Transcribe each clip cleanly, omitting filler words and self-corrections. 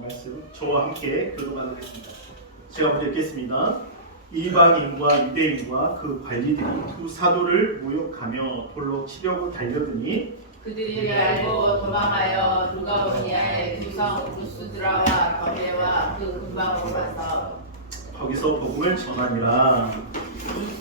말씀 저와 함께 교도하도록 하겠습니다. 제가 먼저 읽겠습니다. 이방인과 유대인과 그 관리들이 두 사도를 모욕하며 돌로 치려고 달려드니 그들이 알고 도망하여 루가오니아의 두성 루스드라와 더베와 그 근방으로 가서 거기서 복음을 전하니라.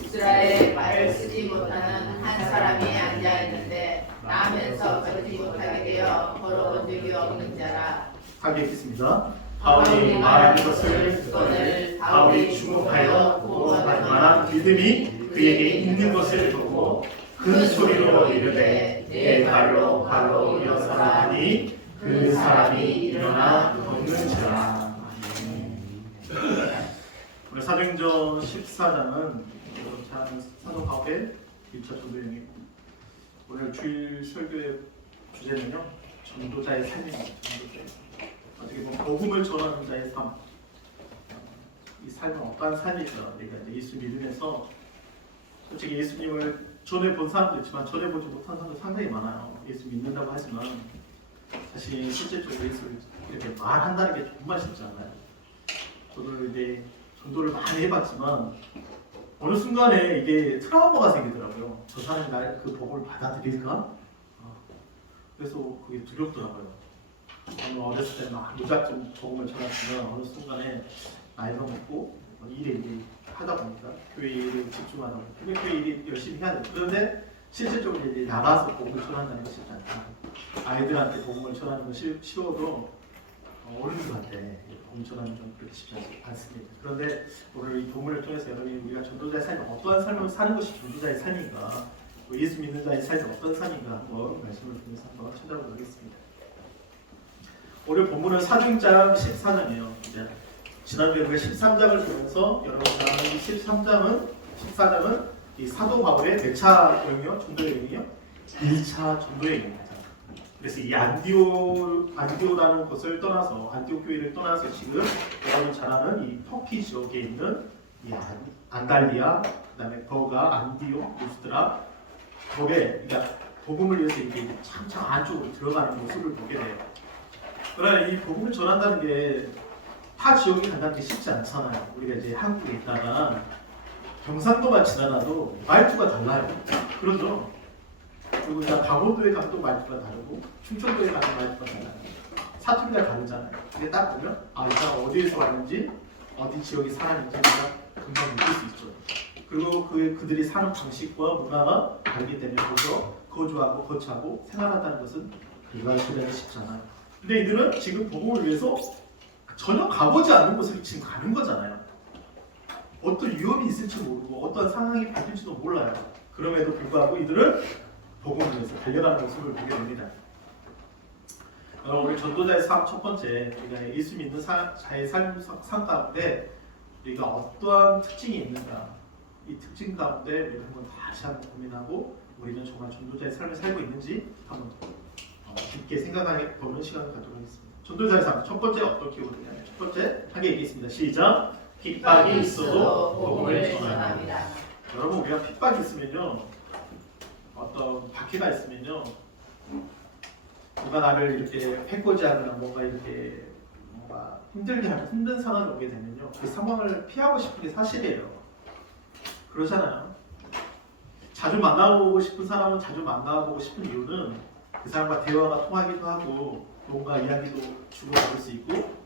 루스드라에 말을 쓰지 못하는 한 사람이 앉아 있는데 나면서 걷지 못하게 되어 걸어본 적이 없는 자라. 하게 읽겠습니다. 바울이 말하는 것을 듣거늘 바울이 주목하여 보고할 만한 믿음이 그에게 있는 것을 보고 큰 소리로 이르되 내 발로 발로 일어서라 하니 그 사람이 일어나 걷는지라. 오늘 사도행전 14장은 사도 바울의 1차 전도여행입니다. 오늘 주일 설교의 주제는요, 전도자의 삶입니다. 어떻게 보면 복음을 전하는 자의 삶. 이 삶은 어떠한 삶일까? 우리가 이제 예수 믿으면서 솔직히 예수님을 전에 본 사람도 있지만 전에 보지 못한 사람도 상당히 많아요. 예수 믿는다고 하지만 사실 실제적으로 예수를 이렇게 말한다는 게 정말 쉽지 않아요. 저도 이제 전도를 많이 해봤지만 어느 순간에 이게 트라우마가 생기더라고요. 저 사람이 날 그 복음을 받아들일까? 그래서 그게 두렵더라고요. 저는 어렸을 때 막 무작정 복음을 전했으면 어느 순간에 나이가 먹고 일에 하다 보니까 교회 일에 집중하다 보니까 교회 일이 열심히 해야 돼요. 그런데 실질적으로 이제 나가서 복음을 전한다는 것이 쉽지 않다. 아이들한테 복음을 전하는 건 쉬워도 어른들한테 복음 전하는 좀 그렇게 쉽지 않습니다. 그런데 오늘 이 본문을 통해서 여러분이 우리가 전도자의 삶이 어떠한 삶을 사는 것이 전도자의 삶인가, 예수 믿는 자의 삶이 어떤 삶인가 한번 말씀을 통해서 한번 찾아보도록 하겠습니다. 오늘 본문은 사도행전 14장이에요. 지난주에 우리가 13장을 보면서 여러분 잘 아는 이 14장은 이 사도 바울의 몇 차 여행이요? 전도 여행이요? 1차 전도 여행입니다. 그래서 이 안디오라는 곳을 떠나서 안디옥 교회를 떠나서 지금 여러분 잘 아는 이 터키 지역에 있는 이 안달리아, 그다음에 버가, 안디옥, 루스드라, 더베, 그러니까 복음을 위해서 이렇게 참참 안쪽으로 들어가는 모습을 보게 돼요. 그러나 이 복음을 전한다는 게 타 지역에 간다는 게 쉽지 않잖아요. 우리가 이제 한국에 있다가 경상도만 지나가도 말투가 달라요. 그러죠? 그리고 이제 강원도에 가면 또 말투가 다르고 충청도에 가면 말투가 달라요. 사투리가 다르잖아요. 근데 딱 보면 이 사람 어디에서 왔는지 어디 지역의 사람인지 우리가 금방 느낄 수 있죠. 그리고 그들이 사는 방식과 문화가 다르기 때문에 거기서 거주하고 거처하고 생활한다는 것은 그가 그다지 쉽지 않아요. 근데 이들은 지금 복음을 위해서 전혀 가보지 않은 곳을 지금 가는 거잖아요. 어떤 위험이 있을지 모르고 어떤 상황이 바뀔지도 몰라요. 그럼에도 불구하고 이들은 복음을 위해서 달려가는 모습을 보게 됩니다. 오늘 전도자의 삶 첫 번째, 우리가 예수 믿는 자의 삶 가운데 우리가 어떠한 특징이 있는가, 이 특징 가운데 우리가 한번 다시 한번 고민하고 우리는 정말 전도자의 삶을 살고 있는지 한번 깊게 생각해 보는 시간을 갖도록 하겠습니다. 전도자의 삶 첫 번째 어떻게 오느냐? 첫 번째 하게 얘기했습니다. 시작. 핍박이 있어도 복음을 전합니다. 여러분 우리가 핍박이 있으면요, 어떤 박해가 있으면요, 누가 나를 이렇게 해코지하거나 뭔가 이렇게 뭔가 힘들게 하는 힘든 상황이 오게 되면요, 그 상황을 피하고 싶은 게 사실이에요. 그러잖아요. 자주 만나보고 싶은 사람은 자주 만나보고 싶은 이유는 그 사람과 대화가 통하기도 하고 뭔가 이야기도 주고받을 수 있고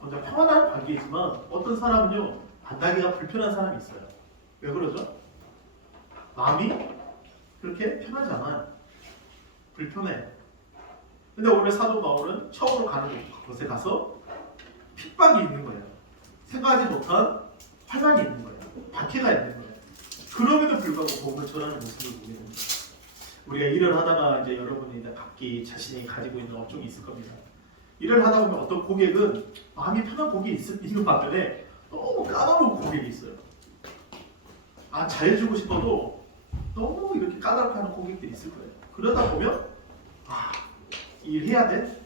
먼저 평안한 관계이지만 어떤 사람은요, 만나기가 불편한 사람이 있어요. 왜 그러죠? 마음이 그렇게 편하지 않아요. 불편해. 근데 오늘 사도 바울은 처음으로 가는 곳에 가서 핍박이 있는 거예요. 생각하지 못한 환난이 있는 거예요. 박해가 있는 거예요. 그럼에도 불구하고 복음을 전하는 모습을 보게 됩니다. 우리가 일을 하다가 이제 여러분이 각기 자신이 가지고 있는 업종이 있을 겁니다. 일을 하다 보면 어떤 고객은 마음이 편한 고객이 있는 반면에 너무 까다로운 고객이 있어요. 잘해주고 싶어도 너무 이렇게 까다롭게 하는 고객들이 있을 거예요. 그러다 보면 일해야 돼?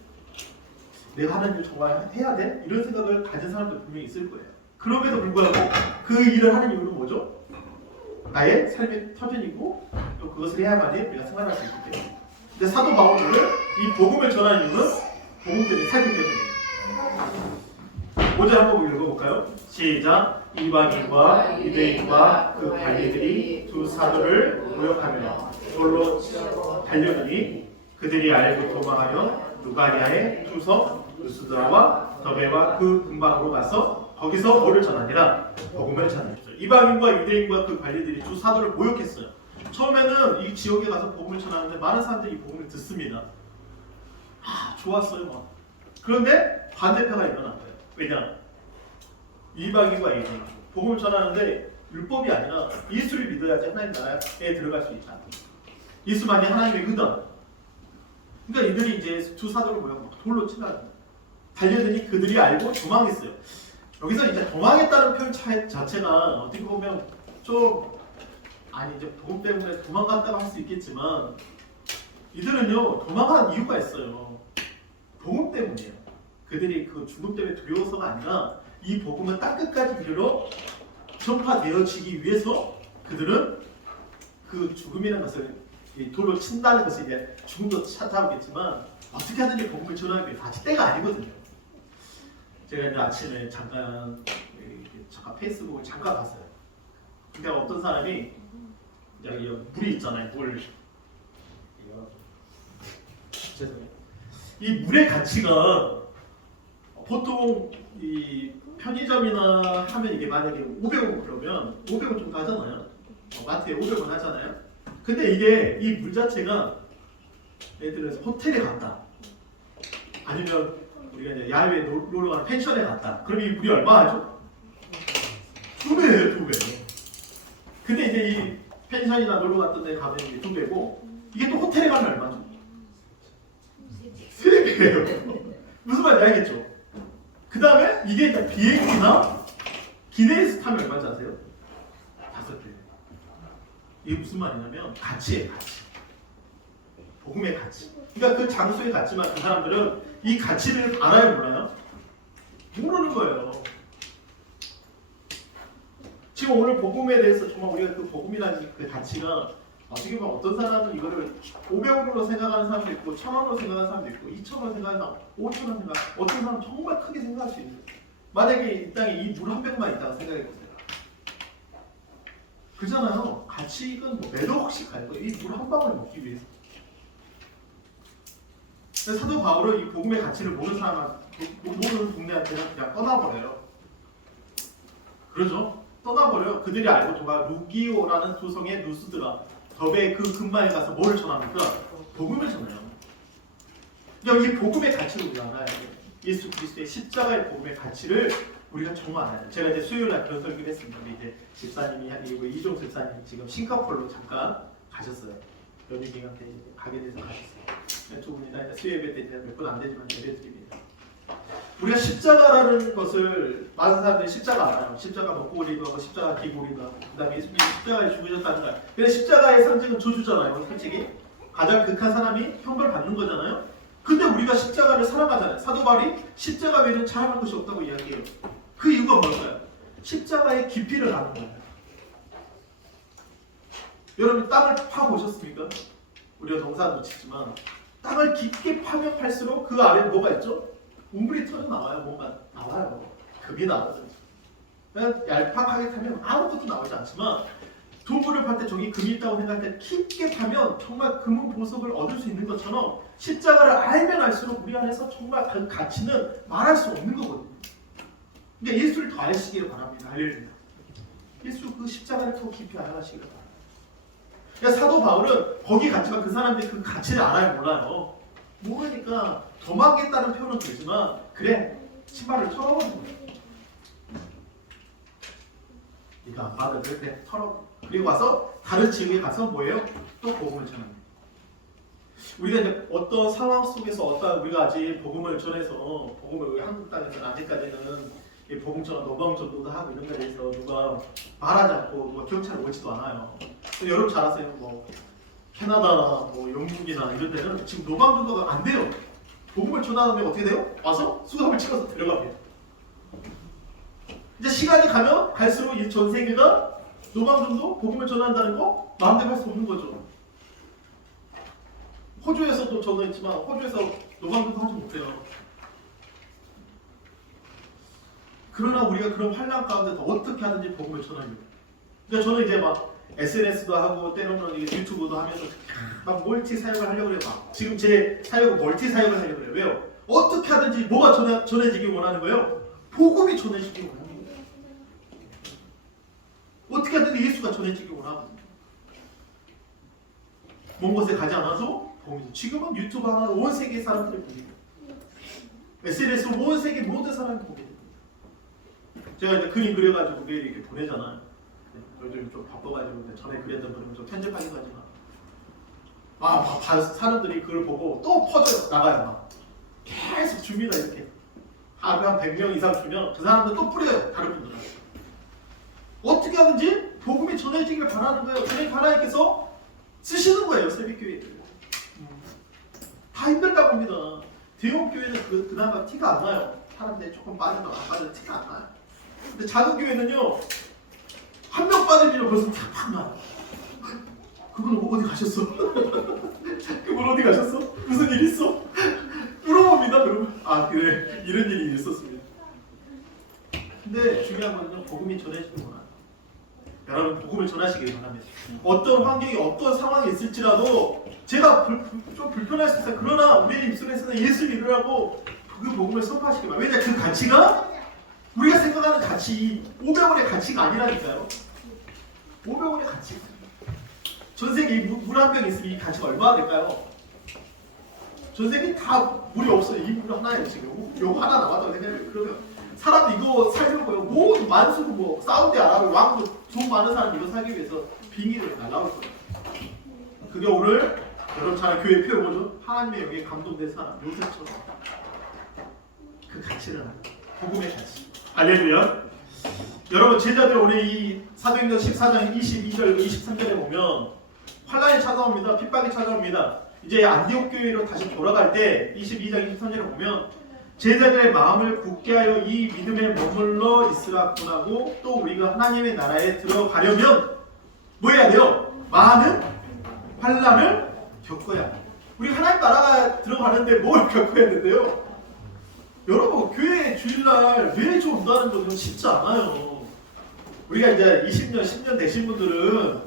내가 하는 일 정말 해야 돼? 이런 생각을 가진 사람도 분명히 있을 거예요. 그럼에도 불구하고 그 일을 하는 이유는 뭐죠? 나의 삶의 터전이고 또 그것을 해야만이 우리가 생활할 수 있기 때문에. 근데 사도 바울은 이 복음을 전하는 이유는 복음 때문에, 살기 때문에. 5절 한번 읽어볼까요? 시작. 이방인과 유대인과 그 관리들이 두 사도를 모욕하며 돌로 달려드니 그들이 알고 도망하여 누가리아의 투석 루스드라와 더베와 그 근방으로 가서 거기서 뭐를 전하니라? 복음을 전하니라. 이방인과 유대인과 그 관리들이 두 사도를 모욕했어요. 처음에는 이 지역에 가서 복음을 전하는데 많은 사람들이 이 복음을 듣습니다. 좋았어요 막. 그런데 반대표가 일어난 거예요. 왜냐? 이방인과 유대인 복음을 전하는데 율법이 아니라 예수를 믿어야지 하나님 나라에 들어갈 수 있다. 예수만이 하나님의 의다. 그러니까 이들이 이제 두 사도를 모여 돌로 치라. 달려드니 그들이 알고 도망했어요. 여기서 이제 도망했다는 표현 자체가 어떻게 보면 좀 이제 복음 때문에 도망갔다고 할 수 있겠지만 이들은요 도망한 이유가 있어요. 복음 때문이에요. 그들이 그 죽음 때문에 두려워서가 아니라 이 복음을 땅끝까지 이르러 전파되어지기 위해서 그들은 그 죽음이라는 것을 돌로 친다는 것을 이제 죽음도 찾아오겠지만 어떻게 하든지 복음을 전하기 위해 아직 때가 아니거든요. 제가 이제 아침에 잠깐 페이스북을 잠깐 봤어요. 그러니까 어떤 사람이 여기 물이 있잖아요. 물. 죄송해요. 이 물의 가치가 보통 이 편의점이나 하면 이게 만약에 500원 그러면 500원 정도 하잖아요. 마트에 500원 하잖아요. 근데 이게 이 물 자체가 예를 들어서 호텔에 갔다. 아니면 우리가 이제 야외에 놀러 가는 펜션에 갔다. 그럼 이 물이 얼마 하죠? 2배예요, 2배. 근데 이제 이 펜션이나 놀러 갔던 데 가면 이게 2배고 이게 또 호텔에 가면 얼마죠? 3배예요. 무슨 말인지 알겠죠? 그 다음에 이게 이제 비행기나 기내에서 타면 얼마인지 아세요? 5배. 이게 무슨 말이냐면 가치예요, 가치. 복음의 가치. 그러니까 그 장소의 가치만 그 사람들은 이 가치를 알아요, 몰라요? 모르는 거예요. 지금 오늘 복음에 대해서 정말 우리가 그 복음이라는 그 가치가 어떻게 보면 어떤 사람은 이거를 500원으로 생각하는 사람도 있고 1000원으로 생각하는 사람도 있고 2000원 생각하는 사람, 5000원 생각, 어떤 사람은 정말 크게 생각할 수 있는. 만약에 이 땅에 이 물 한 병만 있다고 생각해보세요. 그잖아요. 가치는 뭐 몇억 혹시 갈 거예요. 이 물 한 방울 먹기 위해서. 사도 바울은 이 복음의 가치를 모르는 사람은 모르는 동네한테는 그냥 떠나버려요. 그러죠? 떠나버려. 그들이 알고 도가 루기오라는 도성의 루스드라 더베 그 근방에 가서 뭐를 전합니까? 복음을 전해요. 이 복음의 가치를 우리가 알아야 돼요. 예수 그리스도의 십자가의 복음의 가치를 우리가 정말 알아야 돼요. 제가 이제 수요일날 그런 설교를 했습니다. 근데 이제 집사님이 그리고 이종 집사님이 지금 싱가포르로 잠깐 가셨어요. 연휴 기간 때 가게 돼서 가셨어요. 두 분이 다 수요 예배 때 몇 분 안 되지만 예배 드립니다. 우리가 십자가라는 것을 많은 사람들이 십자가 알아요. 십자가 먹고 오리도 하고 십자가 기고 오리도 하고 그 다음에 예수님이 십자가에 죽으셨다는 거예요. 근데 십자가의 상징은 저주잖아요. 솔직히 가장 극한 사람이 형벌 받는 거잖아요. 근데 우리가 십자가를 사랑하잖아요. 사도 바울이 십자가 외에는 자랑할 것이 없다고 이야기해요. 그 이유가 뭘까요? 십자가의 깊이를 아는 거예요. 여러분 땅을 파보셨습니까? 우리가 농사도 짓지만 땅을 깊게 파면 팔수록 그 아래에 뭐가 있죠? 우물이 터져 나와요. 뭔가 나와요. 금이 나와요. 그냥 얄팍하게 타면 아무것도 나오지 않지만 동굴을 팔 때 저기 금이 있다고 생각할 때 깊게 파면 정말 금은 보석을 얻을 수 있는 것처럼 십자가를 알면 알수록 우리 안에서 정말 그 가치는 말할 수 없는 거거든요. 그러니까 예수를 더 아시기를 바랍니다. 할렐루야. 예수 그 십자가를 더 깊이 알아가시기를 바랍니다. 그러니까 사도 바울은 거기 갔지만 그 사람들이 그 가치를 알아요, 몰라요. 모르니까 도망겠다는 표현은 되지만 그래 신발을 털어버리는 거예요. 네가 안 받아도 그래 털어. 그리고 와서 다른 지역에 가서 뭐예요? 또 복음을 전합니다. 우리가 이제 어떤 상황 속에서 어떤 우리가 아직 복음을 전해서 복음을 한국 땅에서는 아직까지는 복음처럼 노방전도도 하고 이런 거에 대해서 누가 말하지 않고 누가 경찰을 오지도 않아요. 여러분 잘 아세요. 뭐 캐나다나 뭐 영국이나 이런 데는 지금 노방전도가 안 돼요. 복음을 전하면 어떻게 돼요? 와서 수갑을 찍어서 데려갑니다. 이제 시간이 가면 갈수록 이 전 세계가 노방전도 복음을 전한다는 거 마음대로 할 수 없는 거죠. 호주에서도 저도 했지만 호주에서 노방전도 하지 못해요. 그러나 우리가 그런 환란 가운데서 어떻게 하든지 복음을 전하려고. 그러니까 저는 이제 막 SNS도 하고 때로는 이게 유튜브도 하면서 막 멀티 사역을 하려고 해요. 막 지금 제 사역은 멀티 사역을 하려고 해요. 왜요? 어떻게 하든지 뭐가 전해지길 원하는 거예요? 복음이 전해지길 원하는 거예요. 어떻게 하든지 예수가 전해지길 원하거든요. 먼 곳에 가지 않아도 복음이. 지금은 유튜브 하나로 온 세계 사람들이 보게 돼요. SNS로 온 세계 모든 사람이 보게 돼요. 제가 이제 그림 그려가지고 매일 이렇게 보내잖아요. 요즘 좀 바빠가지고 전에 그렸던 그림 좀 편집하기도 하지만 사람들이 그걸 보고 또 퍼져 나가요. 막 계속 줍니다. 이렇게 하루에 한 100명 이상 주면 그 사람들 또 뿌려요. 다른 분들한테. 어떻게 하든지 복음이 전해지길 바라는 거예요. 그러니까 하나님께서 쓰시는 거예요. 새벽교회를. 다 힘들다 봅니다. 대형교회는 그나마 티가 안 나요. 사람들이 조금 빠져도 안 빠져도 티가 안 나요. 근데 작은 교회는요, 한 명 빠지면 벌써 팍팍 나요. 그분 어디 가셨어? 그분 어디 가셨어? 무슨 일 있어? 물어봅니다. 그러면 그래, 이런 일이 있었습니다. 근데 중요한 거는 복음이 전해지는구나. 여러분 복음을 전하시길 바랍니다. 어떤 환경이 어떤 상황이 있을지라도 제가 좀 불편할 수 있어요. 그러나 우리의 입술에서는 예수 믿으라고 그 복음을 선포하시길 바랍니다. 왜냐 그 가치가 우리가 생각하는 가치 500원의 가치가 아니라니까요. 500원의 가치. 전 세계에 물 한 병 있으면 이 가치가 얼마나 될까요? 전 세계에 다 물이 없어요. 이 물 하나에 지금 요거 하나 남았다고 생각해요. 그러면 사람들 이거 살려고요. 모두 만수고 뭐 사우디아라비아 왕도 돈 많은 사람 이거 살기 위해서 빙의를 날라올 거예요. 그게 오늘 여러분처럼 교회 표현 뭐죠? 하나님의 영에 감동된 사람 요셉처럼 그 가치를 알아요. 복음의 가치. 할렐루야. 여러분 제자들 오늘 이 사도행전 14장 22절 23절에 보면 환란이 찾아옵니다. 핍박이 찾아옵니다. 이제 안디옥 교회로 다시 돌아갈 때 22장 23절에 보면 제자들의 마음을 굳게 하여 이 믿음에 머물러 있으라 권하고 또 우리가 하나님의 나라에 들어가려면 뭐 해야 돼요? 많은 환란을 겪어야 해요. 우리 하나님 나라가 들어가는데 뭘 겪어야 되는데요? 여러분 교회 주일날 매주 온다는 것은 쉽지 않아요. 우리가 이제 20년, 10년 되신 분들은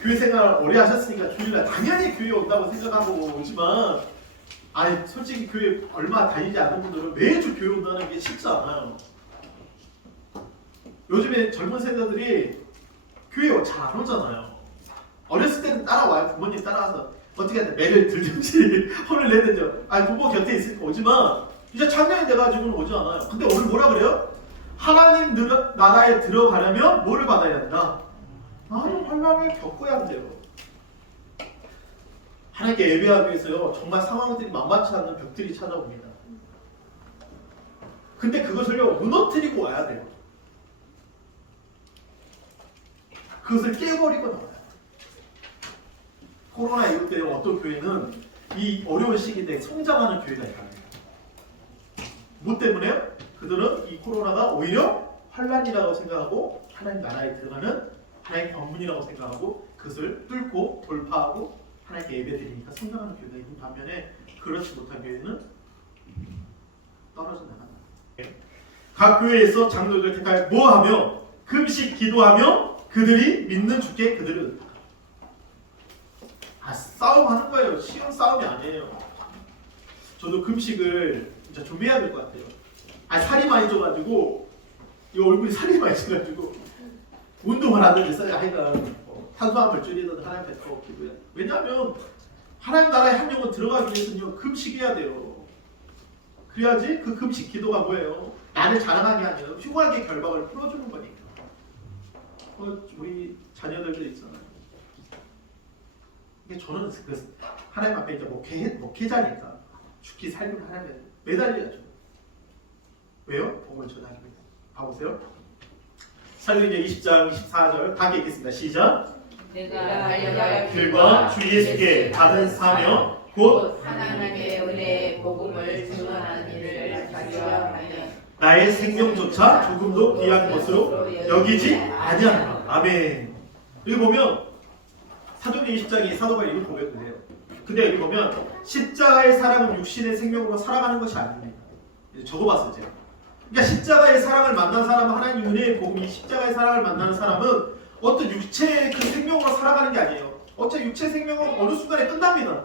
교회 생활 오래 하셨으니까 주일날 당연히 교회 온다고 생각하고 오지만 솔직히 교회 얼마 다니지 않은 분들은 매주 교회 온다는 게 쉽지 않아요. 요즘에 젊은 세대들이 교회 잘 안 오잖아요. 어렸을 때는 따라와요. 부모님 따라와서 어떻게 하든 매를 들든지 혼을 내든지 부모 곁에 있으니까 오지만 이제 작년이 돼가지고는 오지 않아요. 근데 오늘 뭐라 그래요? 하나님 나라에 들어가려면 뭐를 받아야 된다? 환란을 겪어야 한대요. 하나님께 예배하기 위해서요. 정말 상황들이 만만치 않는 벽들이 찾아옵니다. 근데 그것을요. 무너뜨리고 와야 돼요. 그것을 깨버리고 나와요. 코로나 이후 때 어떤 교회는 이 어려운 시기에 성장하는 교회가 있어요. 뭐 때문에요? 그들은 이 코로나가 오히려 환란이라고 생각하고 하나님 나라에 들어가는 하나님의 방문이라고 생각하고 그것을 뚫고 돌파하고 하나님께 예배드리니까 성장하는 교회가 있는 반면에 그렇지 못한 교회는 떨어져 나간다. 각 교회에서 장로들 택하여 뭐하며 금식 기도하며 그들이 믿는 주께 그들은 싸움하는 거예요. 쉬운 싸움이 아니에요. 저도 금식을 진짜 준비해야 될 것 같아요. 살이 많이 쪄가지고 이 얼굴이 살이 많이 쪄가지고 운동을 안 하는데 하여간 탄수화물 줄이든 하나님 앞에 더 기도해야 돼요. 왜냐하면 하나님 나라에 한 명은 들어가기 위해서는요 금식해야 돼요. 그래야지 그 금식 기도가 뭐예요? 나를 자랑하게 아니라 흉하게 결박을 풀어주는 거니까. 우리 자녀들도 있잖아요. 저는 그래서 하나님 앞에 이제 목회자니까 죽기 살기로 하나님 매달려야죠. 왜요? 복음을 전하기 위해서. 봐보세요. 사도행전 20장 24절 다 읽겠습니다. 시작. 내가 달려갈 길과 주 예수께 받은 사명 곧 하나님의 은혜의 복음을 증언하는 일을 자기와하는 나의 생명조차 조금도 귀한 것으로 여기지 아니하노라. 아멘. 여기 보면 사도행전 20장이 사도가 이걸 고백을 해요. 근데 여기 보면 십자가의 사랑은 육신의 생명으로 살아가는 것이 아닙니다. 적어봤어요 제가. 그러니까 십자가의 사랑을 만난 사람은 하나님 은혜의 복음이 십자가의 사랑을 만나는 사람은 어떤 육체의 그 생명으로 살아가는 게 아니에요. 어차피 육체 생명은 어느 순간에 끝납니다.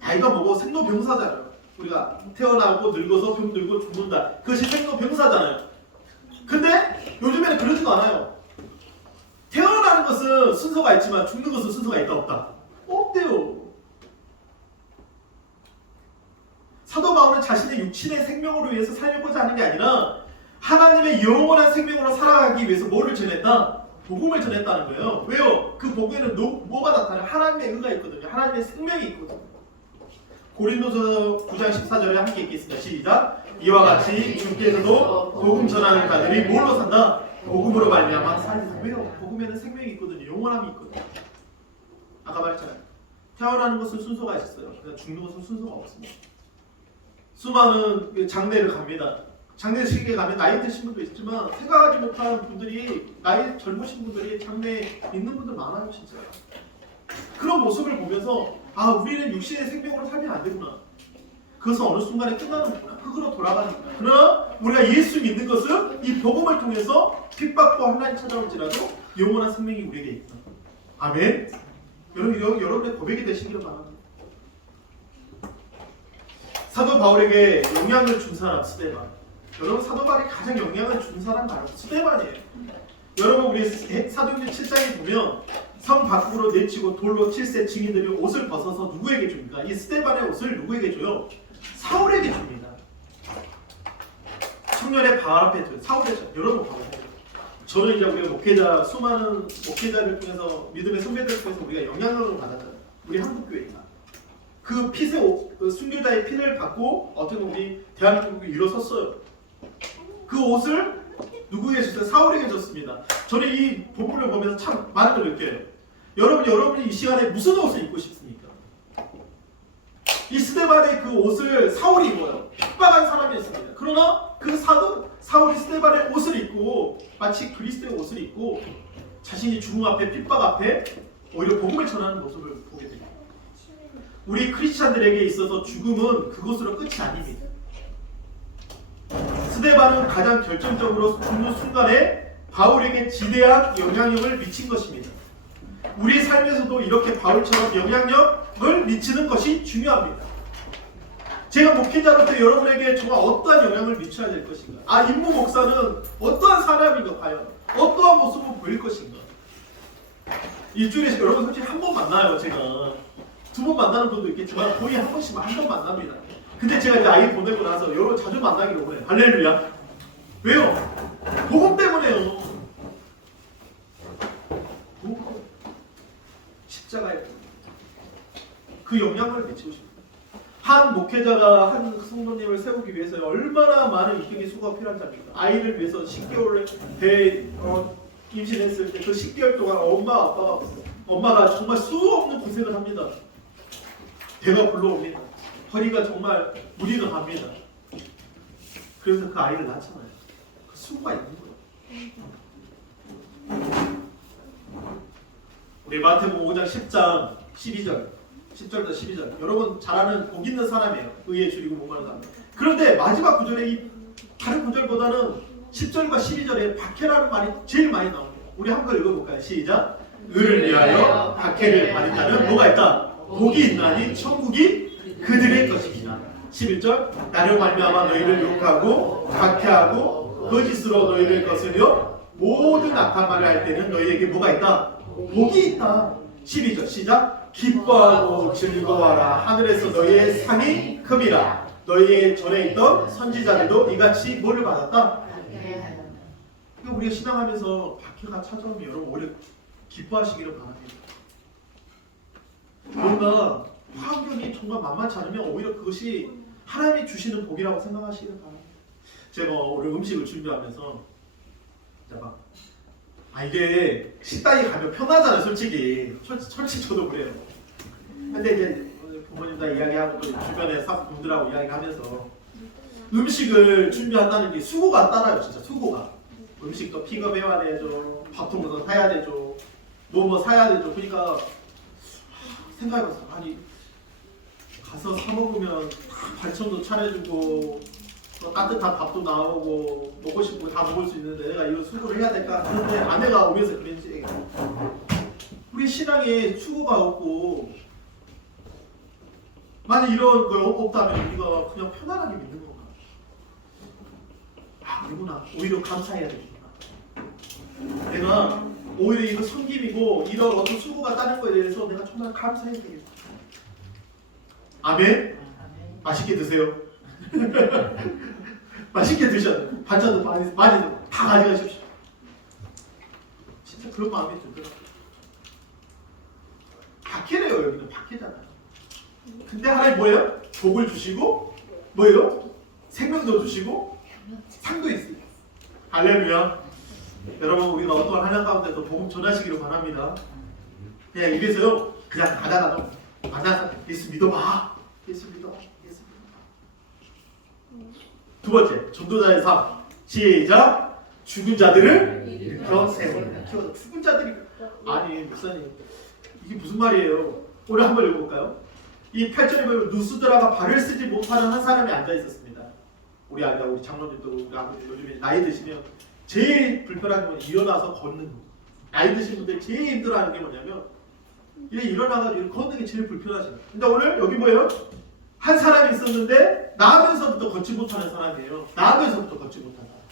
나이가 먹고 생로병사잖아요. 우리가 태어나고 늙어서 병들고 죽는다. 그것이 생로병사잖아요. 근데 요즘에는 그러지도 않아요. 태어나는 것은 순서가 있지만 죽는 것은 순서가 있다 없다? 없대요. 사도 바울은 자신의 육신의 생명으로 위해서 살려고자 하는 게 아니라 하나님의 영원한 생명으로 살아가기 위해서 뭐를 전했다? 복음을 전했다는 거예요. 왜요? 그 복음에는 뭐가 나타나요? 하나님의 의가 있거든요. 하나님의 생명이 있거든요. 고린도서 9장 14절에 함께 읽겠습니다. 시작. 이와 같이 주께서도 복음 전하는 자들이 뭘로 산다? 복음으로 말미암아 산다. 왜요? 복음에는 생명이 있거든요. 영원함이 있거든요. 아까 말했잖아요. 태어나는 것은 순서가 있었어요. 그러니까 죽는 것은 순서가 없습니다. 수많은 장례를 갑니다. 장례식에 가면 나이 드신 분도 있지만 생각하지 못한 분들이, 나이 젊으신 분들이 장례에 있는 분들 많아요. 진짜. 그런 모습을 보면서 아, 우리는 육신의 생명으로 살면 안 되구나. 그것은 어느 순간에 끝나는구나. 흙으로 돌아가는구나. 그러나 우리가 예수 믿는 것은 이 복음을 통해서 핍박과 환난이 찾아올지라도 영원한 생명이 우리에게 있다. 아멘. 여러분의 고백이 되시기를 바랍니다. 사도 바울에게 영향을 준 사람 스데반. 여러분, 사도 바울이 가장 영향을 준 사람 바로 스데반이에요. 여러분, 우리 사도행전 7장에 보면 성 밖으로 내치고 돌로 칠세 증인들이 옷을 벗어서 누구에게 줍니까? 이 스데반의 옷을 누구에게 줘요? 사울에게 줍니다. 청년의 발 앞에 줘요. 사울에 줘요. 여러분 봐보세요. 저는 이제 우리가 목회자, 수많은 목회자를 통해서, 믿음의 선배들을 통해서 우리가 영향을 받았잖아요. 우리 한국교회가. 그 핏의 그 순교자의 피를 받고 어떻게 보면 우리 대한민국이 일어섰어요. 그 옷을 누구에게 줬어요? 사울에게 줬습니다. 저는 이 본문을 보면서 참 많은 걸 느껴요. 여러분이 이 시간에 무슨 옷을 입고 싶습니까? 이 스데반의 그 옷을 사울이 입어요. 핍박한 사람이었습니다. 그러나 그 사울이 스데반의 옷을 입고 마치 그리스도의 옷을 입고 자신이 죽음 앞에, 핍박 앞에 오히려 복음을 전하는 모습을 보게 됩니다. 우리 크리스찬들에게 있어서 죽음은 그것으로 끝이 아닙니다. 스데반은 가장 결정적으로 죽는 순간에 바울에게 지대한 영향력을 미친 것입니다. 우리 삶에서도 이렇게 바울처럼 영향력을 미치는 것이 중요합니다. 제가 목회자로서 여러분에게 정말 어떠한 영향을 미쳐야 될 것인가? 임무 목사는 어떠한 사람인가? 과연 어떠한 모습을 보일 것인가? 일주일에 여러분 솔직히 한 번 만나요. 제가 2번 만나는 분도 있겠지만 거의 한 번씩 한 번 만납니다. 근데 제가 이제 아이 보내고 나서 여러분 자주 만나기로 해요. 할렐루야. 왜요? 복음 때문에요. 십자가에 그 영향을 미치고 싶어요. 한 목회자가 한 성도님을 세우기 위해서 얼마나 많은 인격의 수고가 필요한지 압니까? 아이를 위해서 10개월을 임신했을 때 그 10개월 동안 엄마가 정말 수없는 고생을 합니다. 배가 불러옵니다. 허리가 정말 무리가 갑니다. 그래서 그 아이를 낳잖아요. 그 수고가 있는 거예요. 우리 마태복음 5장 10장 12절 10절부터 12절. 여러분 잘 아는 복 있는 사람이에요. 의에 줄이고 목마른 사람. 그런데 마지막 구절에 이 다른 구절보다는 10절과 12절에 박해라는 말이 제일 많이 나옵니다. 우리 한번 읽어볼까요? 시작. 의를 위하여 박해를 받은 자는 뭐가 있다? 복이 있나니 천국이 그들의 것이니라. 11절. 나를 말미암아 너희를 욕하고 박해하고 거짓으로 너희를 거스려 모든 악한 말을 할 때는 너희에게 뭐가 있다? 복이 있다. 12절 시작. 기뻐하고 즐거워하라. 하늘에서 너희의 상이 큼이라. 너희의 전에 있던 선지자들도 이같이 뭐를 받았다? 그러니까 우리가 신앙하면서 박해가 찾아오면 여러분 오히려 기뻐하시기를 바랍니다. 뭔가 환경이 정말 만만치 않으면 오히려 그것이 하나님이 주시는 복이라고 생각하시기를 바랍니다. 제가 오늘 음식을 준비하면서 이게 식당에 가면 편하잖아요. 솔직히 저도 그래요. 근데 이제 부모님과 이야기하고 또 주변에 분들하고 이야기하면서 음식을 준비한다는 게 수고가 따라요. 진짜 수고가. 음식도 픽업해야 되죠. 밥통도 사야 되죠. 뭐 사야 되죠. 그러니까 생각해봤어. 아니 가서 사 먹으면 반찬도 차려주고 따뜻한 밥도 나오고 먹고 싶은 거 다 먹을 수 있는데 내가 이거 수고를 해야 될까 하는데 아내가 오면서 그랬지. 우리 신앙에 수고가 없고 만약 이런 거 없다면 우리가 그냥 편안하게 믿는 건가? 아, 아니구나. 오히려 감사해야 되겠구나. 내가 오히려 이거 섬김이고 이런 어떤 수고가 따른 거에 대해서 내가 정말 감사해야 되겠다. 아멘? 맛있게 드세요. 맛있게 드셔야 돼요. 반찬도 많이 다 가져가십시오. 진짜 그런 마음이 들더라고요. 박해래요. 여기는 박해잖아요. 근데 하나님 뭐예요? 복을 주시고 뭐예요? 생명도 주시고 상도 있어요. 할렐루야. 여러분 우리가 어떠한 하나님 가운데도 복음 전하시기를 바랍니다. 그냥 입에서요 그냥 가다가도 만나서 예수 믿어봐. 예수 믿어. 예수 믿어. 두 번째 전도자의 삶. 시작. 죽은 자들을 일으켜 세우는. 죽은 자들이 아니 목사님 이게 무슨 말이에요? 오늘 한번 읽어볼까요? 이 8절에 보면 누스드라가 발을 쓰지 못하는 한 사람이 앉아 있었습니다. 우리 아까 우리 장로님도 우리 아버지 요즘에 나이 드시면 제일 불편한 건 일어나서 걷는 거. 나이 드신 분들 제일 힘들어하는 게 뭐냐면 이래 일어나가지고 걷는 게 제일 불편하잖아요. 근데 오늘 여기 뭐예요? 한 사람이 있었는데 나면서부터 걷지 못하는 사람이에요. 나면서부터 걷지 못하는 사람.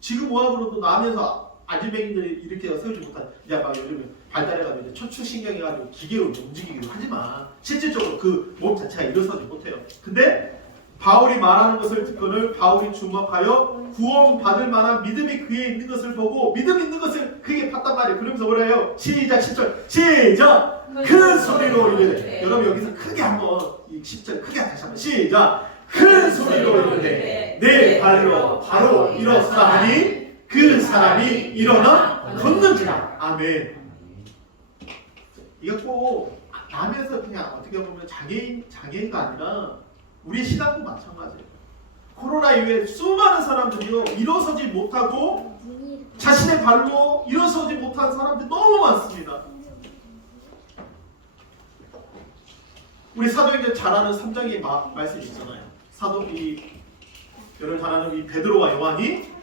지금 오합으로도 나면서 아지맹이들이 이렇게 세우지 못한 이제 막 요즘에 발달해가지고 이제 척추신경해가지고 기계로 움직이기도 하지만 실질적으로 그 몸 자체가 일어서지 못해요. 근데 바울이 말하는 것을 듣고는 바울이 주목하여 구원받을 만한 믿음이 그에 있는 것을 보고 믿음 있는 것을 그에게 봤단 말이에요. 그러면서 뭐라 해요? 시작 10절 시작 큰 소리로 이르되 여러분 여기서 크게 한번 이 10절 크게 다시 한번 시작 큰 소리로 이르되 내 발로 바로 일어서라 하니 그 사람이 일어나 걷는지라. 아멘. 이거 꼭 나면서 그냥 어떻게 보면 장애인가 아니라 우리 신앙도 마찬가지예요. 코로나 이후에 수많은 사람들이요 일어서지 못하고 자신의 발로 일어서지 못한 사람들이 너무 많습니다. 우리 사도행전 잘 아는 3장의 말씀이 있잖아요. 여러분 잘 아는 이 베드로와 요한이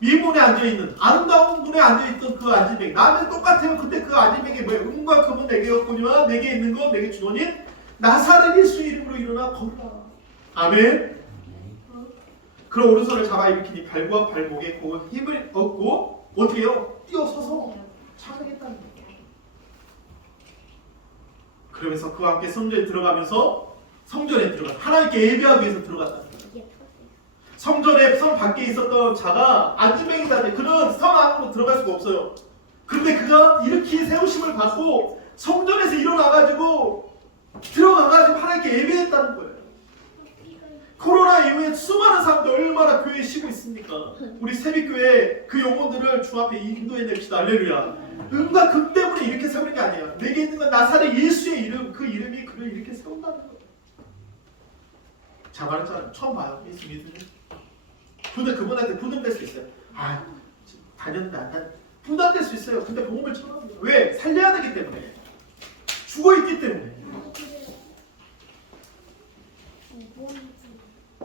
이 문에 앉아있는 아름다운 문에 앉아있던 그 안지뱅이 나는 똑같아요. 근데 그 안지뱅이 뭐예요? 음과 금은 내게 없거니와 내게 있는 건 내게 주노니 나사렛 예수 이름으로 일어나 걸으라. 아멘. 그럼 오른손을 잡아 일으키니 발과 발목에 곧 힘을 얻고 어떻게 해요? 뛰어서서 찬양했다는 거예요. 그러면서 그와 함께 성전에 들어가 하나님께 예배하기 위해서 들어갔다는 거예요. 성전에 성 밖에 있었던 자가 안지뱅이다. 그는 성 안으로 들어갈 수가 없어요. 그런데 그가 이렇게 세우심을 받고 성전에서 일어나가지고 들어가가지고 하나님께 예배했다는 거예요. 코로나 이후에 수많은 사람들 얼마나 교회에 쉬고 있습니까? 우리 새벽교회 그 영혼들을 주 앞에 인도해냅시다. 할렐루야. 음과 금 때문에 이렇게 세우는 게 아니에요. 내게 있는 건 나사렛 예수의 이름, 그 이름이 그를 이렇게 세운다는 거예요. 자 말했잖아요. 처음 봐요. 예수 믿으면 그분한테 부담될 수 있어요. 아, 다녔는데 안 다녔. 부담될 수 있어요. 근데 복음을 전합니다. 왜? 살려야 되기 때문에. 죽어있기 때문에.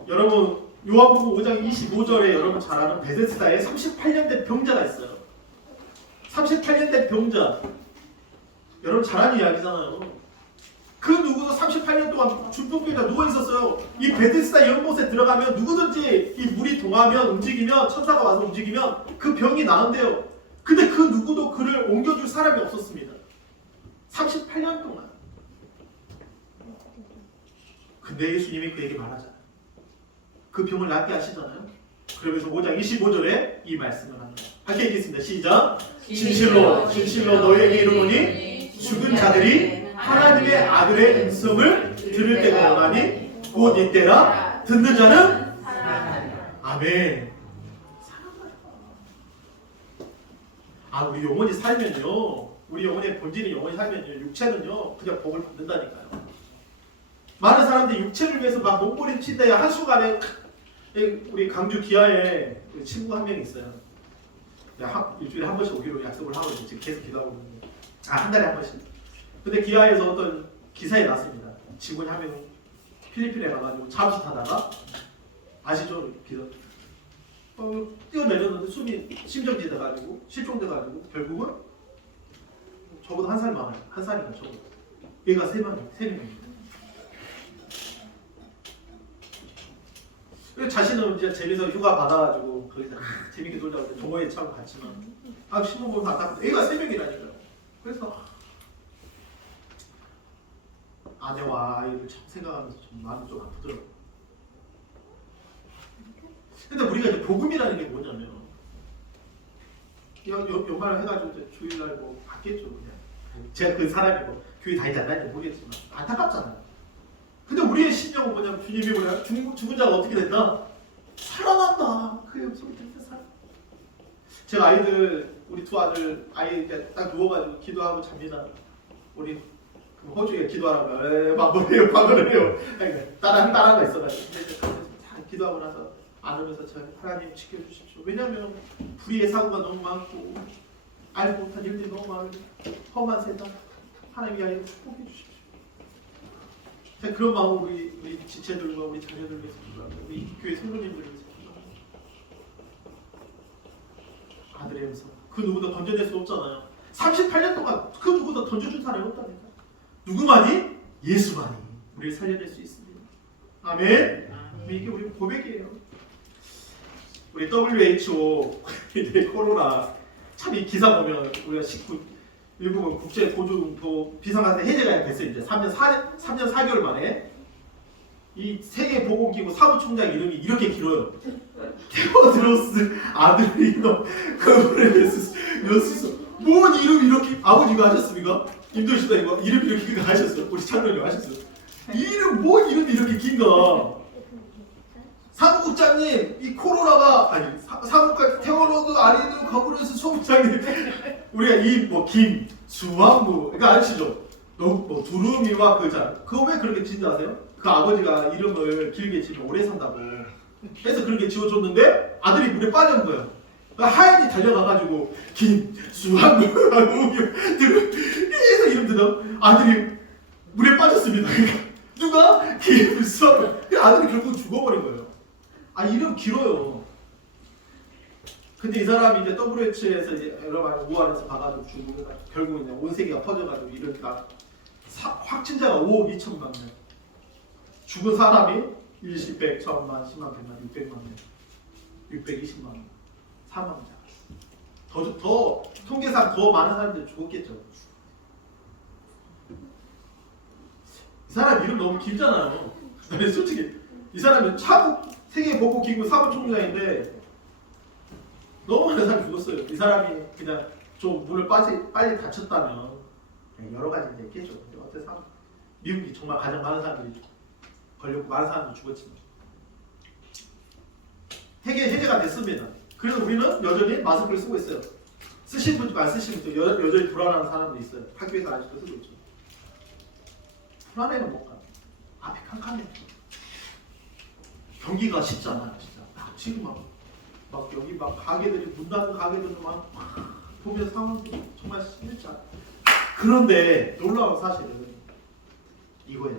여러분 요한복음 5장 25절에 여러분 잘 아는 베데스다에 38년 된 병자가 있어요. 38년 된 병자. 여러분 잘 아는 이야기잖아요. 그 누구도 38년 동안 중풍병자 누워 있었어요. 이 베데스다 연못에 들어가면 누구든지 이 물이 동하면 움직이면 천사가 와서 움직이면 그 병이 나은데요. 근데 그 누구도 그를 옮겨줄 사람이 없었습니다. 38년 동안. 근데 예수님이 그에게 말하잖아요. 그 병을 낫게 하시잖아요. 그러면서 5장 25절에 이 말씀을 합니다. 함께 읽겠습니다. 시작. 진실로 너희에게 이르노니 죽은 자들이 하나님의 아들의 음성을 들을 때가 오나니 곧 이때라. 듣는 자는 아멘. 아 우리 영혼이 살면요. 우리 영혼의 본질이 영혼이 살면요. 육체는요. 그냥 복을 받는다니까요. 많은 사람들이 육체를 위해서 막 몸부림친다. 한순간에 우리 강주 기아에 친구 한 명 있어요. 일주일에 한 번씩 오기로 약속을 하고 지금 계속 기도하고 있는데 한 달에 한 번씩. 근데 기아에서 어떤 기사에 났습니다. 직원이 한 명 필리핀에 가가지고 잠수 타다가 아시죠? 기도. 뛰어내렸는데 숨이 심정지 돼가지고 실종돼가지고 결국은 저보다 한 살 많아요. 한 살이나 저보다. 얘가 세 명입니다. 자신은 이제 재미서 휴가 받아가지고 거기서 재밌게 놀자고 할 때 동호회 차고 갔지만 신문 보면 안타깝다. 애가 3명이라니까요. 그래서 아내와 아이를 참 생각하면서 좀 마음이 좀 아프더라고요. 근데 우리가 이제 복음이라는 게 뭐냐면 연말을 해가지고 이제 주일날 뭐 받겠죠 그냥. 제가 그 사람이 뭐 교회 다니지 않나는지 모르겠지만 안타깝잖아요. 근데 우리의 신념은 뭐냐면 주님이 뭐냐 죽은 자가 어떻게 된다? 살아난다. 그 약속이 됐다. 제가 아이들 우리 두 아이 이제 딱 누워가지고 기도하고 잡니다. 우리 호주에 기도하라고 막을 해요. 따라가 있어가지고 기도하고 나서 안으면서 저 하나님 지켜주십시오. 왜냐하면 불의의 사고가 너무 많고 알지 못한 일들이 너무 많은데 험한 세상 하나님이 아이를 축복해 주십시오. 그런 마음 우리 지체들과 우리 자녀들 위해서 기도합니다. 우리 교회 성도님들 위해서 기도합니다. 아들의 음성 그 누구도 던져낼 수 없잖아요. 38년 동안 그 누구도 던져준 사람이 없다니까. 누구만이? 예수만이 우리를 살려낼 수 있습니다. 아멘. 이게 우리 고백이에요. 우리 WHO 코로나 참 이 기사 보면 우리가 19일국은 국제 보조금도 비상사태 해제가 됐어요. 이제 3년 4개월 만에 이 세계 보건기구 사무총장 이름이 이렇게 길어요. 테오드로스 아드리노 그브레스 뭔 이름이 이렇게 아버지가 하셨습니까? 임도시다 이거 이름 이렇게 긴가 하셨어요? 우리 장로님 하셨어요? 이름 뭔 이름이 이렇게 긴가? 사무국장님 이 코로나가 아니 사무국장 테오로드 아리누 거브레스 소국장님 우리가 이 뭐 김 수왕무 그러니까 아시죠? 뭐 두루미와 그거 왜 그렇게 짓는지 아세요? 그 아버지가 이름을 길게 지으면 오래 산다고 해서 그렇게 지어줬는데 아들이 물에 빠진 거예요. 하얀이 달려가가지고 김 수왕무 해서 이름 들어 아들이 물에 빠졌습니다. 누가? 김 수왕무 아들이 결국 죽어버린 거예요. 이름 길어요. 근데 이 사람이 이제 WHO에서 이제 여러 가지 우한에서 봐가지고 중국에 결국 이제 온 세계가 퍼져가지고 이러니까 확진자가 5억 2천만 명, 죽은 사람이 10, 100, 1000만, 10만, 100만, 600만 명, 620만 명, 사망자. 더 통계상 더 많은 사람들이 죽었겠죠. 이 사람 이름 너무 길잖아요. 솔직히 이 사람은 세계보건기구 사무총장인데 너무 많은 사람이 죽었어요. 이 사람이 그냥 좀 물을 빨리 다쳤다면 여러 가지 있겠죠. 어때서 미국이 정말 가장 많은 사람들이 걸렸고 많은 사람들이 죽었지만 해제가 됐습니다. 그래서 우리는 여전히 마스크를 쓰고 있어요. 쓰신 분도 안 쓰신 분도 여전히 불안한 사람도 있어요. 학교에서 아직도 쓰고 있죠. 불안해가 못 가. 앞이 캄캄해. 경기가 쉽지 않아요. 진짜 지금 막 여기 막 가게들이 문 닫는 가게들도 막 보면 상황이 정말 심했지 않아요. 그런데 놀라운 사실은 이거예요.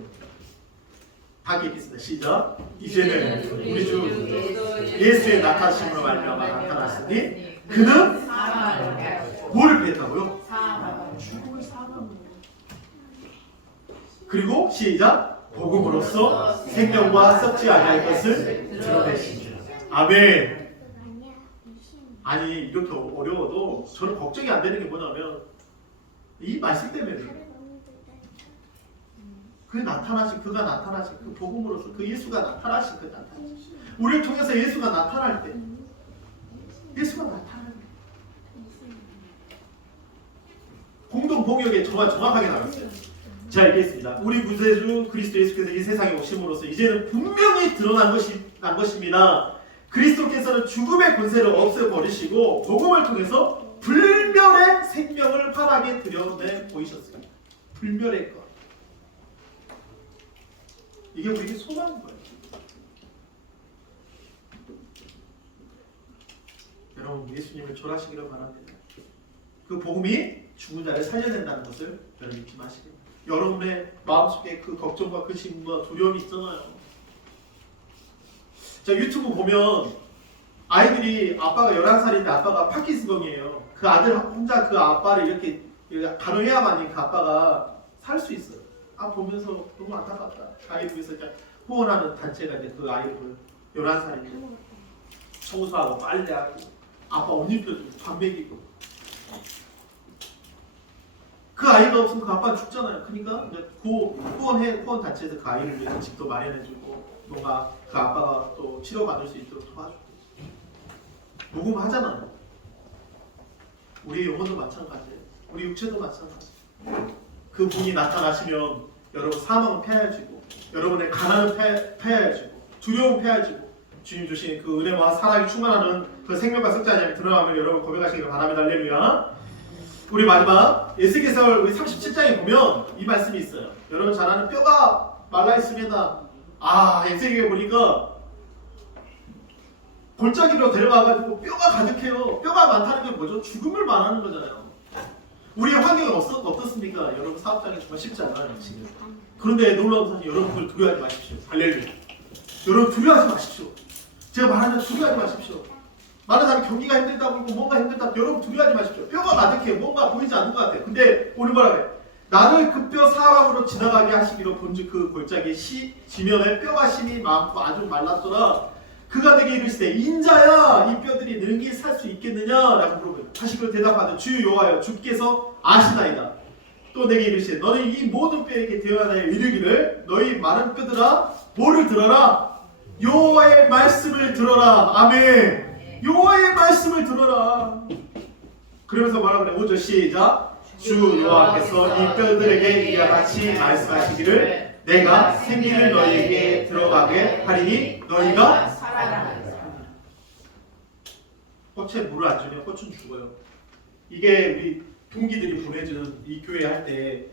다 읽겠습니다. 시작. 이제는 우리 주 예수의 나타나심으로 말미암아 나타났으니 그는 뭐를 피했다고요? 죽음을 사망으로. 그리고 시작. 복음으로써 생명과 썩지 아니할 것을 드러내시니라. 아멘. 아니 이렇게 어려워도 저는 걱정이 안 되는 게 뭐냐면 이 말씀 때문에 그가 나타나신 그 복음으로써 그 예수가 나타나신 그 나타나신 우리를 통해서 예수가 나타날 때 공동 봉역에 정확하게 나왔어요. 자, 읽겠습니다. 우리 구세주 그리스도 예수께서 이 세상에 오심으로써 이제는 분명히 드러난 것입니다. 그리스도께서는 죽음의 권세를 없애버리시고 복음을 통해서 불멸의 생명을 환하게 드러내 보이셨습니다. 불멸의 것. 이게 우리에게 소망인 거예요. 여러분 예수님을 전하시기를 바랍니다. 그 복음이 죽은 자를 살려낸다는 것을 여러분 잊지 마시길 바랍니다. 여러분의 마음속에 그 걱정과 그 짐과 두려움이 있잖아요. 자, 유튜브 보면 아이들이 아빠가 11살인데 아빠가 파킨슨병이에요. 그 아들 혼자 그 아빠를 이렇게 간호해야만이 그 아빠가 살 수 있어요. 아, 보면서 너무 안타깝다. 아이를 위해서 후원하는 단체가 이제 그 아이를 11살인데 청소하고 빨래하고 아빠 옷 입혀주고 밥 먹이고 그 아이가 없으면 그 아빠는 죽잖아요. 그러니까 이제 후원 단체에서 그 아이를 위해서 집도 마련해주고 뭔가 그 아빠가 또 치료받을 수 있도록 도와주고 녹음하잖아요. 우리 영혼도 마찬가지예요. 우리 육체도 마찬가지예요. 그 분이 나타나시면 여러분 사망은 패해지고 여러분의 가난은 패해지고 두려움 패해지고 주님 주신 그 은혜와 사랑이 충만하는 그 생명과 성자님이 드러나면 여러분 고백하시기를 바랍니다. 할렐루야. 우리 마지막 에스겔서 우리 37장에 보면 이 말씀이 있어요. 여러분 잘 아는 뼈가 말라 있습니다. 아, 에스겔에 보니까 골짜기로 데려가가지고 뼈가 가득해요. 뼈가 많다는 게 뭐죠? 죽음을 말하는 거잖아요. 우리의 환경은 어떻습니까? 여러분 사업장이 정말 쉽지 않아요 지금. 그런데 놀라운 사실 여러분들 두려워하지 마십시오. 할렐루야. 여러분 두려워하지 마십시오. 제가 말하는 두려워하지 마십시오. 많은 사람이 경기가 힘들다고 그러고 뭔가 힘들다. 여러분 두려워하지 마십시오. 뼈가 가득해요. 뭔가 보이지 않는 것 같아요. 근데 오늘 뭐라 그래? 나를 그 뼈 사방으로 지나가게 하시기로 본즉 그 골짜기 지면에 뼈와 심이 많고 아주 말랐더라. 그가 내게 이르시되 인자야 이 뼈들이 능히 살 수 있겠느냐라고 물어보요. 다시 그 대답하되 주 여호와여 주께서 아시나이다. 또 내게 이르시되 너는 이 모든 뼈에게 대언하여 이르기를 너희 마른 뼈들아 뭐를 들어라? 여호와의 말씀을 들어라. 아멘. 여호와의 말씀을 들어라. 그러면서 뭐라 그래? 5절 시작. 주 여호와께서 이 뼈들에게 이와 같이 말씀하시기를 내가 생기를 너희에게 들어가게 하리니 너희가 살아나리라. 꽃에 물을 안 주면 꽃은 죽어요. 이게 우리 동기들이 보내준 이 교회 할 때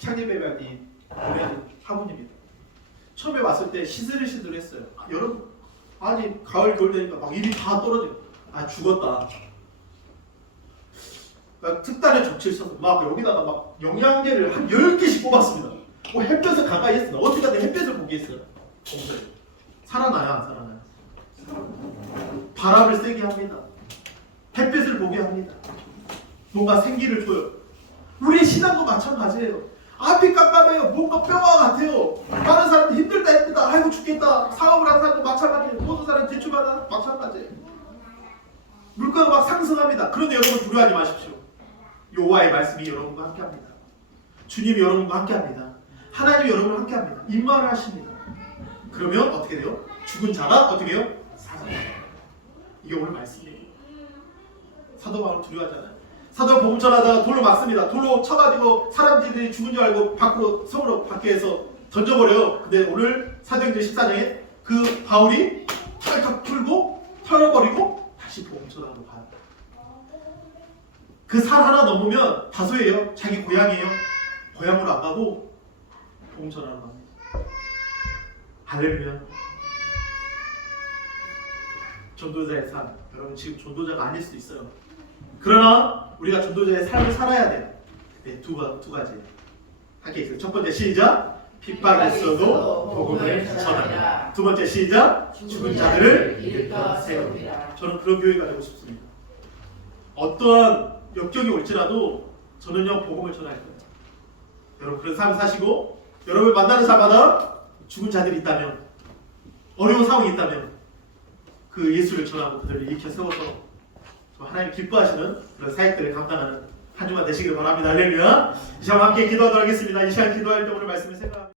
창립예배이 보내준 화분입니다. 처음에 왔을 때 시들시들했어요. 아, 여러분 아니 가을 겨울 되니까 막 잎이 다 떨어져요. 아 죽었다. 그러니까 특단의 조치를 써서 막 여기다가 막 영양제를 한 10개씩 뽑았습니다. 햇볕을 가까이 했습니다. 어떻게 하든 햇볕을 보게 했어요. 살아나요 안 살아나요? 바람을 세게 합니다. 햇빛을 보게 합니다. 뭔가 생기를 줘요. 우리 신앙도 마찬가지예요. 앞이 깜깜해요. 뭔가 뼈가 같아요. 많은 사람들 힘들다. 아이고 죽겠다. 사업을 하는 사람도 마찬가지예요. 모든 사람 대출받아 마찬가지예요. 물가가 막 상승합니다. 그런데 여러분 두려워하지 마십시오. 여호와의 말씀이 여러분과 함께합니다. 주님이 여러분과 함께합니다. 하나님이 여러분과 함께합니다. 임마를 하십니다. 그러면 어떻게 돼요? 죽은 자가 어떻게 해요? 살아나요. 이게 오늘 말씀이에요. 사도 바울 두려워하잖아요. 사도 복음 전하다가 돌로 맞습니다. 돌로 쳐가지고 사람들이 죽은 줄 알고 밖으로 성으로 밖에서 던져버려요. 근데 오늘 사도행전 14장에 그 바울이 털털 풀고 털어버리고 다시 복음 전하러 가요. 그 살 하나 넘으면 다소예요. 자기 고향이에요. 고향으로 안 가고 복음 전하러 갑니다. 할렐루야. 전도자의 삶. 여러분 지금 전도자가 아닐 수도 있어요. 그러나 우리가 전도자의 삶을 살아야 돼요. 네, 두 가지. 함께 있어요. 첫 번째 시작. 핍박했어도 복음을 전하라. 두 번째 시작. 죽은 자들을 일으켜 세우리라. 저는 그런 교회가 되고 싶습니다. 어떠한 역경이 올지라도 저는요 복음을 전할 거예요. 여러분 그런 삶을 사시고 여러분을 만나는 사람마다 죽은 자들이 있다면 어려운 상황이 있다면 그 예수를 전하고 그들을 일으켜 세워서 하나님 기뻐하시는 그런 사역들을 감당하는 한 주간 되시기를 바랍니다. 할렐루야. 이 시간 함께 기도하도록 하겠습니다. 이 시간 기도할 때 오늘 말씀을 생각합니다.